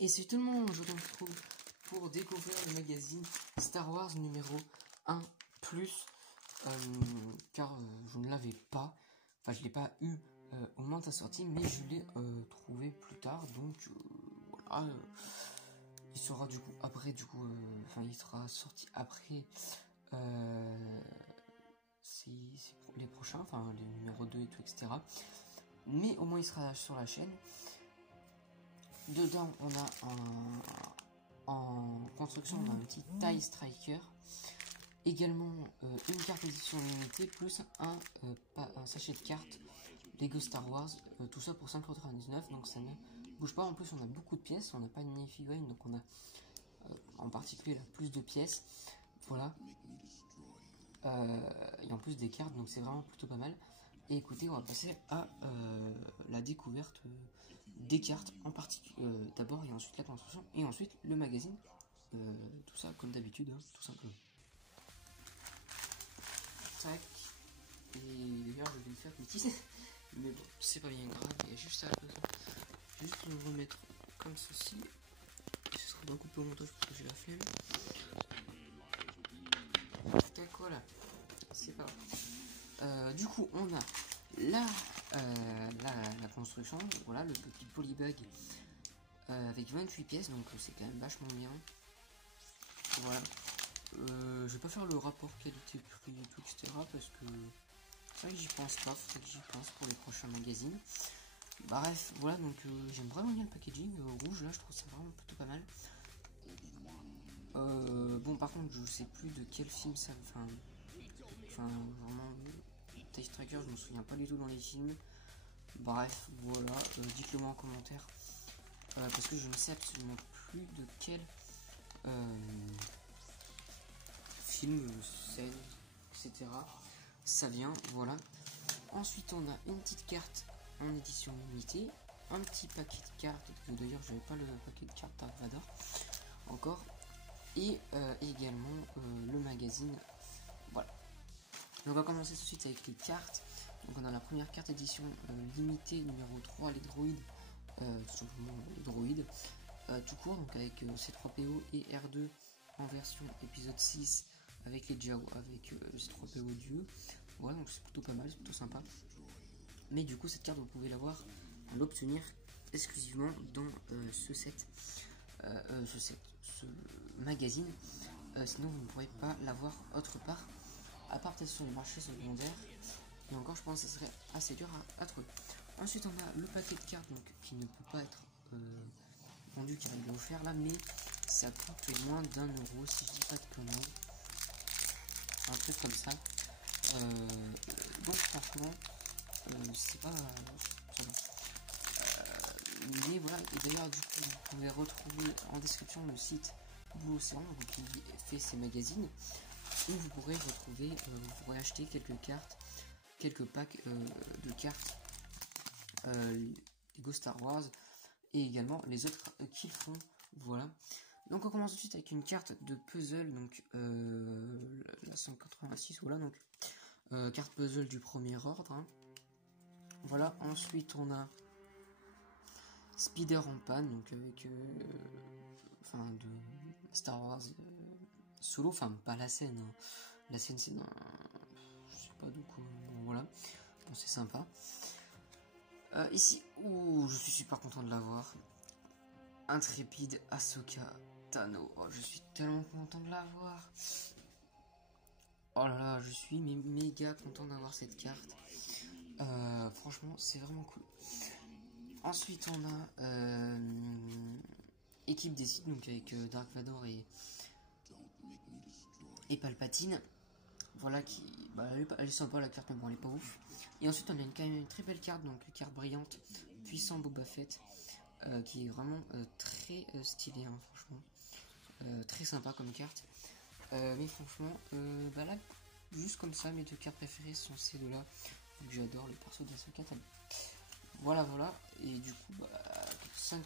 Et c'est tout le monde, je vous retrouve pour découvrir le magazine Star Wars numéro 1+, car je ne l'avais pas, enfin je l'ai pas eu au moment de sa sortie, mais je l'ai trouvé plus tard, donc voilà, il sera du coup après, enfin il sera sorti après les prochains, enfin les numéros 2 et tout, etc. Mais au moins il sera sur la chaîne. Dedans, on a en construction, on a un petit TIE Striker. Également, une carte édition limitée, plus un sachet de cartes Lego Star Wars. Tout ça pour 5,99 €, donc ça ne bouge pas. En plus, on a beaucoup de pièces. On n'a pas de mini-figurine, donc on a en particulier là, plus de pièces. Voilà. Et en plus des cartes, donc c'est vraiment plutôt pas mal. Et écoutez, on va passer à la découverte des cartes en particulier d'abord, et ensuite la construction, et ensuite le magazine. Tout ça comme d'habitude, hein, tout simplement. Tac. Et d'ailleurs, je vais le faire petit, mais bon, c'est pas bien grave, il y a juste à juste le remettre comme ceci. Et ce sera bien coupé au montage parce que j'ai la flemme. Tac, voilà. C'est pas grave. Du coup, on a la construction, voilà, le petit polybag avec 28 pièces, donc c'est quand même vachement bien. Voilà. Je vais pas faire le rapport qualité-prix et tout, etc. parce que c'est vrai que j'y pense pas, faut que j'y pense pour les prochains magazines. Bref, voilà, donc j'aime vraiment bien le packaging rouge, là je trouve ça vraiment plutôt pas mal. Bon, par contre, je sais plus de quel film ça. Enfin vraiment, TIE Striker, je me souviens pas du tout dans les films. Bref, voilà, dites-le moi en commentaire. Parce que je ne sais absolument plus de quel film, scène, etc. Ça vient, voilà. Ensuite, on a une petite carte en édition limitée. Un petit paquet de cartes. D'ailleurs, j'avais pas le paquet de cartes Dark Vador encore. Et également le magazine. Voilà. Donc, on va commencer tout de suite avec les cartes. Donc on a la première carte édition limitée numéro 3, les droïdes, tout simplement les droïdes, tout court, donc avec C3PO et R2 en version épisode 6 avec les Jawa, avec C3PO Dieu. Voilà, donc c'est plutôt pas mal, c'est plutôt sympa. Mais du coup cette carte vous pouvez l'obtenir exclusivement dans ce magazine, sinon vous ne pourrez pas l'avoir autre part, à part peut-être sur le marché secondaire. Et encore, je pense que ça serait assez dur à trouver. Ensuite, on a le paquet de cartes donc, qui ne peut pas être vendu, qui va être offert là, mais ça coûte moins d'1 € si je dis pas de conneries. Un truc comme ça. Donc, franchement, c'est pas. Mais voilà, et d'ailleurs, du coup, vous pouvez retrouver en description le site Blue Ocean qui fait ces magazines, où vous pourrez retrouver, vous pourrez acheter quelques cartes. Quelques packs de cartes Lego Star Wars et également les autres qu'ils font. Voilà. Donc on commence tout de suite avec une carte de puzzle, donc la 186, voilà, donc carte puzzle du premier ordre. Hein. Voilà, ensuite on a Speeder en panne, donc avec de Star Wars solo, enfin pas la scène, hein. La scène c'est dans je sais pas du coup, bon, voilà, bon c'est sympa. Ici, je suis super content de l'avoir. Intrépide Ahsoka Tano. Oh, je suis tellement content de l'avoir. Oh là là, je suis méga content d'avoir cette carte. Franchement, c'est vraiment cool. Ensuite, on a équipe des sites, donc avec Dark Vador et Palpatine. Voilà, elle est sympa la carte, mais bon, elle est pas ouf. Et ensuite, on a quand même une très belle carte, donc une carte brillante, puissant Boba Fett, qui est vraiment très stylée, hein, franchement. Très sympa comme carte. Mais franchement, là, juste comme ça, mes deux cartes préférées sont ces deux-là, vu que j'adore le perso d'Ahsoka Tano. Voilà. Et du coup, 5.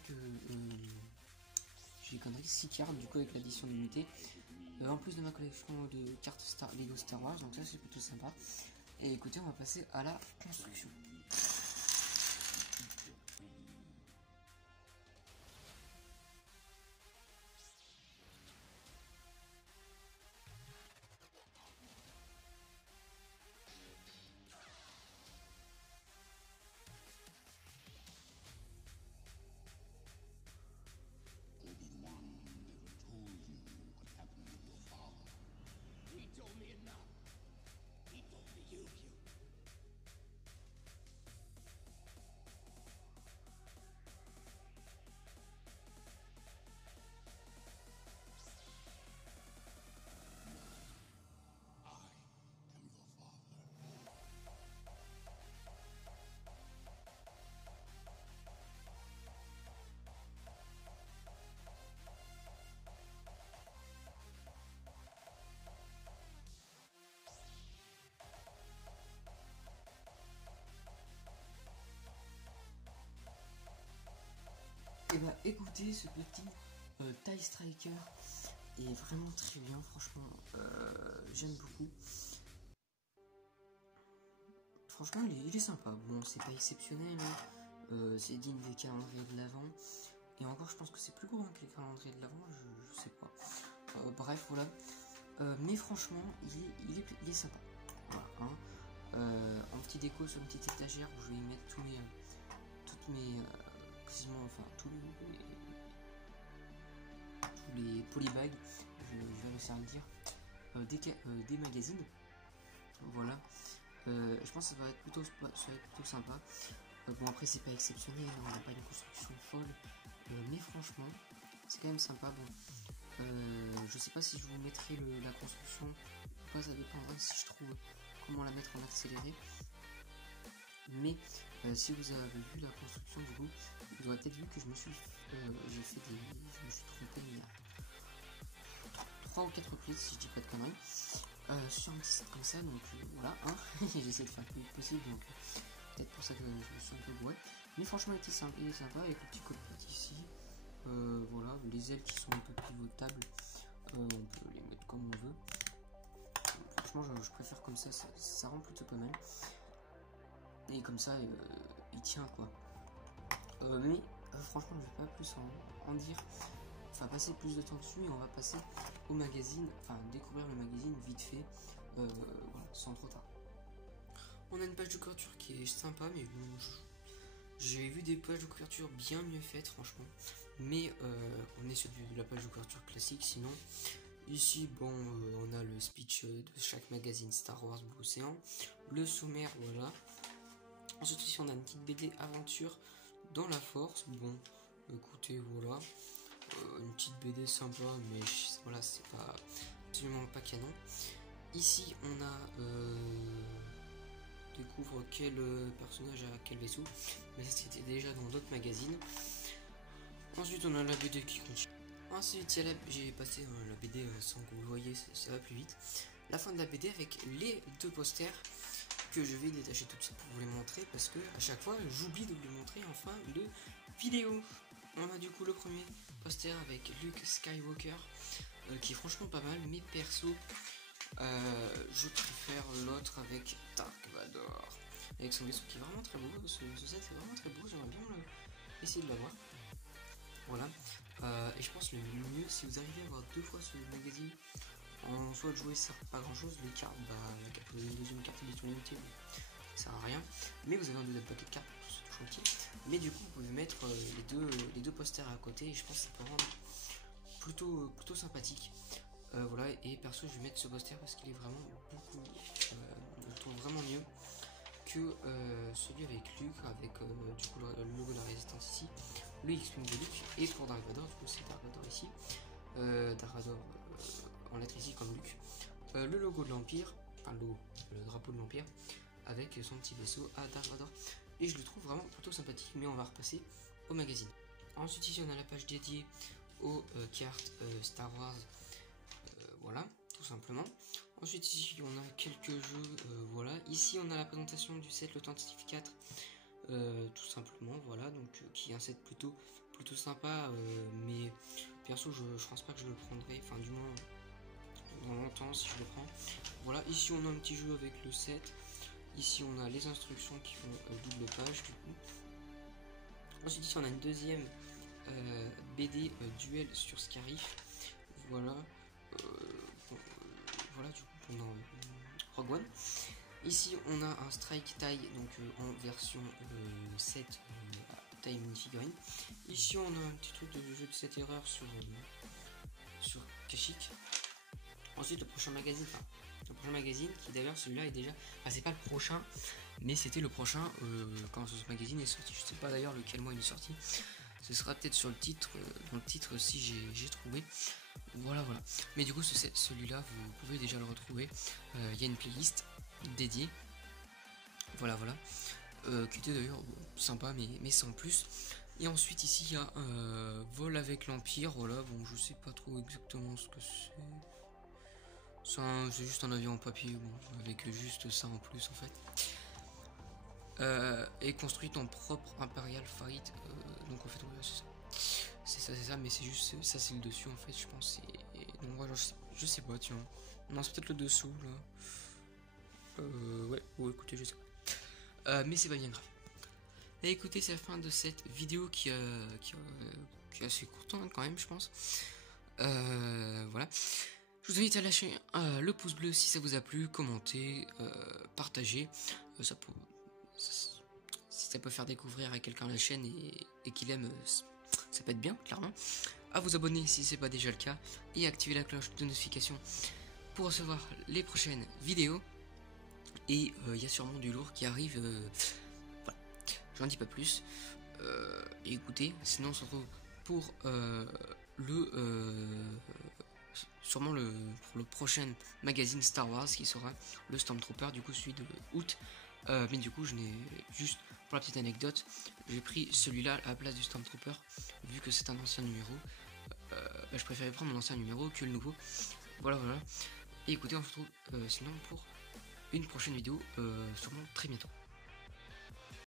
J'ai conneries, 6 cartes du coup avec l'édition limitée. En plus de ma collection de cartes Lego Star Wars, donc ça c'est plutôt sympa. Et écoutez, on va passer à la construction. Voilà, écoutez, ce petit TIE Striker est vraiment très bien, franchement, j'aime beaucoup. Franchement, il est sympa. Bon, c'est pas exceptionnel, hein. C'est digne des calendriers de l'avant. Et encore, je pense que c'est plus grand que les calendriers de l'avant, je sais pas. Bref, voilà. Mais franchement, il est sympa. Voilà, hein. En petit déco sur une petite étagère où je vais y mettre toutes mes quasiment, enfin tous les polybags, je vais réussir à le dire, des magazines. Voilà. Je pense que ça va être plutôt sympa. Bon, après c'est pas exceptionnel, on n'a pas une construction folle, mais franchement c'est quand même sympa. Bon, je sais pas si je vous mettrai la construction ou pas, ça dépendra si je trouve comment la mettre en accéléré. Mais si vous avez vu la construction, du coup, vous aurez peut-être vu que je me suis trompé il y a 3 ou 4 reprises, si je dis pas de conneries, sur un petit site comme ça. Donc voilà, hein, j'essaie de faire le plus vite possible, donc peut-être pour ça que je me suis un peu bourré. Mais franchement, il est sympa avec le petit cockpit ici. Voilà, les ailes qui sont un peu pivotables, on peut les mettre comme on veut. Franchement, je préfère comme ça rend plutôt pas mal. Et comme ça, il tient quoi. Mais franchement, je vais pas plus en dire. Enfin, passer plus de temps dessus et on va passer au magazine. Enfin, découvrir le magazine vite fait, voilà, sans trop tard. On a une page de couverture qui est sympa, mais bon, j'ai vu des pages de couverture bien mieux faites, franchement. Mais on est sur la page de couverture classique. Sinon, ici, bon, on a le speech de chaque magazine Star Wars Blue Ocean, le sommaire, voilà. Ensuite, ici, on a une petite BD aventure dans la force. Bon, écoutez, voilà, une petite BD sympa, mais voilà, c'est pas absolument pas canon. Ici, on a découvre quel personnage a quel vaisseau, mais ça c'était déjà dans d'autres magazines. Ensuite, on a la BD qui continue. Ensuite, j'ai passé la BD sans que vous le voyez, ça va plus vite. La fin de la BD avec les 2 posters que je vais détacher tout de suite pour vous les montrer, parce que à chaque fois j'oublie de vous les montrer en fin de vidéo. On a du coup le premier poster avec Luke Skywalker, qui est franchement pas mal, mais perso je préfère l'autre avec Dark Vador, avec son vaisseau qui est vraiment très beau. Ce set est vraiment très beau, j'aimerais bien essayer de l'avoir. Voilà, et je pense le mieux, si vous arrivez à avoir 2 fois ce magazine, en soit de jouer, ça sert pas grand chose. Les cartes, vous avez une deuxième carte édition limitée, ça sert à rien, mais vous avez un deuxième paquet de cartes, c'est tout gentil. Mais du coup, vous pouvez mettre les deux posters à côté, et je pense que ça peut rendre plutôt sympathique. Voilà, et perso, je vais mettre ce poster parce qu'il est vraiment beaucoup, je trouve vraiment mieux que celui avec Luke, avec du coup le logo de la résistance ici, le X-Wing de Luke, et pour Dark Vador, du coup c'est Dark Vador ici, Dark Vador en lettres ici comme Luke, le logo de l'Empire, enfin le drapeau de l'Empire, avec son petit vaisseau à Dark Vador, et je le trouve vraiment plutôt sympathique. Mais on va repasser au magazine. Ensuite ici on a la page dédiée aux cartes Star Wars, voilà, tout simplement. Ensuite ici on a quelques jeux, voilà. Ici on a la présentation du set le Tentative 4, tout simplement, voilà, donc qui est un set plutôt sympa, mais perso je pense pas que je le prendrai, enfin du moins dans longtemps si je le prends. Voilà, ici on a un petit jeu avec le set. Ici on a les instructions qui font double page du coup. Ensuite ici on a une deuxième BD duel sur Scarif. Voilà, voilà du coup pendant Rogue One. Ici on a un Strike Tie, donc en version 7 taille minifigurine. Ici on a un petit truc de jeu de 7 erreurs sur Kashyyyk. Ensuite le prochain magazine qui d'ailleurs celui-là est déjà, c'est pas le prochain, mais c'était le prochain quand ce magazine est sorti. Je sais pas d'ailleurs lequel mois il est sorti. Ce sera peut-être sur le titre, dans le titre si j'ai trouvé. Voilà. Mais du coup celui-là vous pouvez déjà le retrouver. Il y a une playlist dédiée. Voilà. Qui était d'ailleurs sympa mais sans plus. Et ensuite ici il y a Vol avec l'Empire. Voilà, bon je sais pas trop exactement ce que c'est. C'est juste un avion en papier, bon, avec juste ça en plus en fait. Et construit ton propre Imperial Fight, donc en fait c'est ça. c'est ça, mais c'est juste ça, c'est le dessus en fait, je pense. Donc voilà, je sais pas, tiens. Non, c'est peut-être le dessous là. Ouais, écoutez, je sais pas. Mais c'est pas bien grave. Et écoutez, c'est la fin de cette vidéo qui est assez courte hein, quand même, je pense. Voilà. Je vous invite à lâcher le pouce bleu si ça vous a plu, commenter, partager. Si ça peut faire découvrir à quelqu'un la chaîne et qu'il aime, ça peut être bien, clairement. À vous abonner si c'est pas déjà le cas et activer la cloche de notification pour recevoir les prochaines vidéos. Et il y a sûrement du lourd qui arrive. Voilà, j'en dis pas plus. Et écoutez, sinon on se retrouve pour sûrement pour le prochain magazine Star Wars qui sera le Stormtrooper, du coup celui de août. Mais du coup je n'ai juste pour la petite anecdote, j'ai pris celui-là à la place du Stormtrooper vu que c'est un ancien numéro. Je préférais prendre mon ancien numéro que le nouveau. Voilà. Et écoutez, on se retrouve sinon pour une prochaine vidéo sûrement très bientôt.